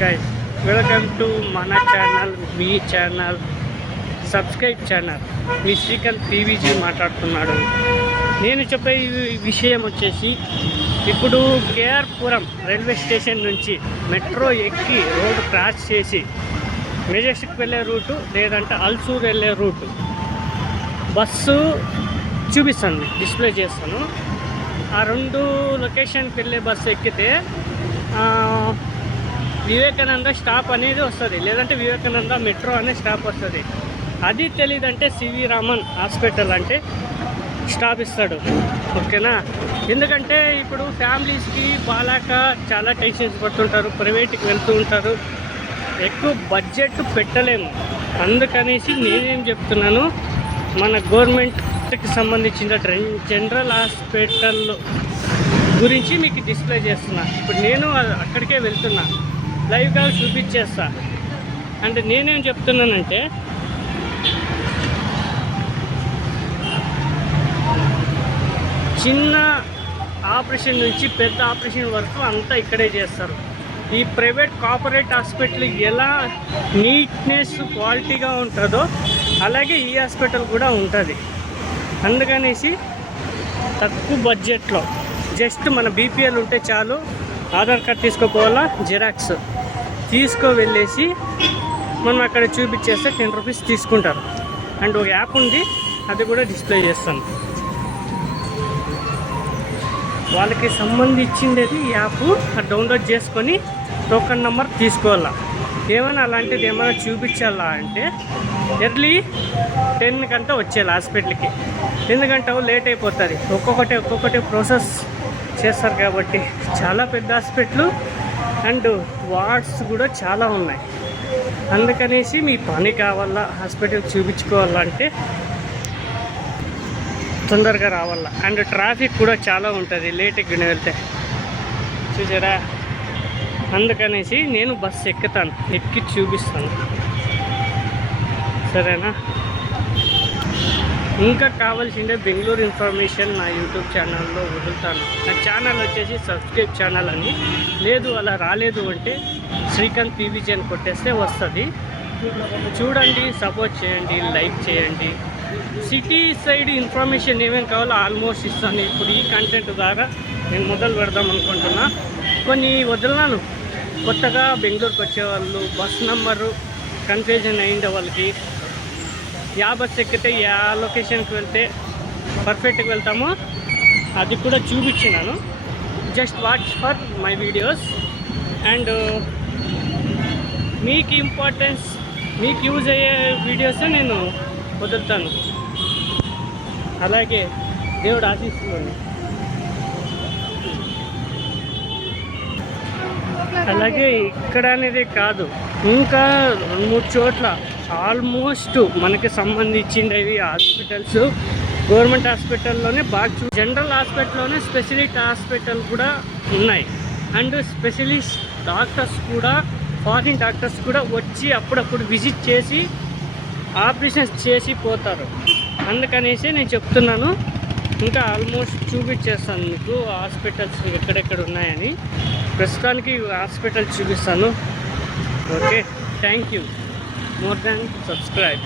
Guys, welcome to మన channel, మీ channel, subscribe channel. మీ శ్రీకాంత్ టీవీజీ మాట్లాడుతున్నాడు. నేను చెప్పే విషయం వచ్చేసి, ఇప్పుడు కేఆర్ పురం రైల్వే స్టేషన్ నుంచి మెట్రో ఎక్కి రోడ్డు క్రాస్ చేసి మెజెస్టిక్ వెళ్ళే రూటు, లేదంటే అల్సూర్ వెళ్ళే రూటు బస్సు చూపిస్తాను, డిస్ప్లే చేస్తాను. ఆ రెండు లొకేషన్కి వెళ్ళే బస్సు ఎక్కితే వివేకానంద స్టాప్ అనేది వస్తుంది, లేదంటే వివేకానంద మెట్రో అనే స్టాప్ వస్తుంది. అది తెలియదంటే సివి రామన్ హాస్పిటల్ అంటే స్టాప్ ఇస్తాడు. ఓకేనా? ఎందుకంటే ఇప్పుడు ఫ్యామిలీస్కి బాలాక చాలా టెన్షన్స్ పడుతుంటారు, ప్రైవేట్కి వెళ్తూ ఉంటారు, ఎక్కువ బడ్జెట్ పెట్టలేము. అందుకనేసి నేనేం చెప్తున్నాను, మన గవర్నమెంట్కి సంబంధించిన జనరల్ హాస్పిటల్ గురించి మీకు డిస్ప్లే చేస్తున్నా. ఇప్పుడు నేను అక్కడికే వెళ్తున్నా, లైవ్గా చూపించేస్తా. అంటే నేనేం చెప్తున్నానంటే, చిన్న ఆపరేషన్ నుంచి పెద్ద ఆపరేషన్ వరకు అంతా ఇక్కడే చేస్తారు. ఈ ప్రైవేట్ కార్పొరేట్ హాస్పిటల్ ఎలా నీట్నెస్ క్వాలిటీగా ఉంటుందో అలాగే ఈ హాస్పిటల్ కూడా ఉంటుంది. అందుకనేసి తక్కువ బడ్జెట్లో జస్ట్ మన బీపీఎల్ ఉంటే చాలు, ఆధార్ కార్డ్ తీసుకోపోవాలా, జిరాక్స్ వెళ్ళేసి మనం అక్కడ చూపించేస్తే 10 రూపీస్ తీసుకుంటారు. అండ్ ఒక యాప్ ఉంది, అది కూడా డిస్ప్లే చేస్తాను. వాళ్ళకి సంబంధించింది యాప్ డౌన్లోడ్ చేసుకొని టోకన్ నెంబర్ తీసుకోవాలా. ఏమైనా అలాంటిది ఏమైనా చూపించాలా అంటే ఎర్లీ 10 గంట వచ్చేయాలి హాస్పిటల్కి. ఎందుకంటే లేట్ అయిపోతుంది, ఒక్కొక్కటి ప్రాసెస్ చేస్తారు కాబట్టి. చాలా పెద్ద హాస్పిటల్ అండ్ వార్డ్స్ కూడా చాలా ఉన్నాయి. అందుకనేసి మీ పని కావాలా, హాస్పిటల్ చూపించుకోవాలంటే తొందరగా రావాలా. అండ్ ట్రాఫిక్ కూడా చాలా ఉంటుంది లేట్గా వెళ్తే, చూసారా? అందుకనేసి నేను బస్సు ఎక్కుతాను, ఎక్కి చూపిస్తాను. సరేనా? ఇంకా కావాల్సిందే బెంగళూరు ఇన్ఫర్మేషన్ నా యూట్యూబ్ ఛానల్లో వదులుతాను. నా ఛానల్ వచ్చేసి సబ్స్క్రైబ్ ఛానల్ అని. లేదు అలా రాలేదు అంటే శ్రీకాంత్ టీవీజీ అని కొట్టేస్తే వస్తుంది. చూడండి, సపోర్ట్ చేయండి, లైక్ చేయండి. సిటీ సైడ్ ఇన్ఫర్మేషన్ ఏమేమి కావాలో ఆల్మోస్ట్ ఇస్తాను. ఇప్పుడు ఈ కంటెంట్ ద్వారా నేను మొదలు పెడదాం అనుకుంటున్నా. కొన్ని వదిలినాను. కొత్తగా బెంగళూరుకి వచ్చేవాళ్ళు బస్ నెంబరు కన్ఫ్యూజన్ అయిండే వాళ్ళకి, యా బస్ ఎక్కితే యా లొకేషన్కి వెళ్తే పర్ఫెక్ట్గా వెళ్తామో అది కూడా చూపించినాను. Just watch for my videos. And మీకు ఇంపార్టెన్స్, మీకు యూజ్ అయ్యే వీడియోసే నేను వదులుతాను. అలాగే దేవుడు ఆశిస్తున్నాను. అలాగే ఇక్కడ అనేది కాదు, ఇంకా 2-3 చోట్ల ఆల్మోస్ట్ మనకి సంబంధించినవి హాస్పిటల్స్ గవర్నమెంట్ హాస్పిటల్లోనే బాగా జనరల్ హాస్పిటల్లోనే స్పెషలిస్ట్ హాస్పిటల్ కూడా ఉన్నాయి. అండ్ స్పెషలిస్ట్ డాక్టర్స్ కూడా, ఫారిన్ డాక్టర్స్ కూడా వచ్చి అప్పుడప్పుడు విజిట్ చేసి ఆపరేషన్స్ చేసి పోతారు. అందుకనేసి నేను చెప్తున్నాను. ఇంకా ఆల్మోస్ట్ చూపించేస్తాను మీకు హాస్పిటల్స్ ఎక్కడెక్కడ ఉన్నాయని. ప్రస్తుతానికి హాస్పిటల్ చూపిస్తాను. Okay, thank you. More than subscribe.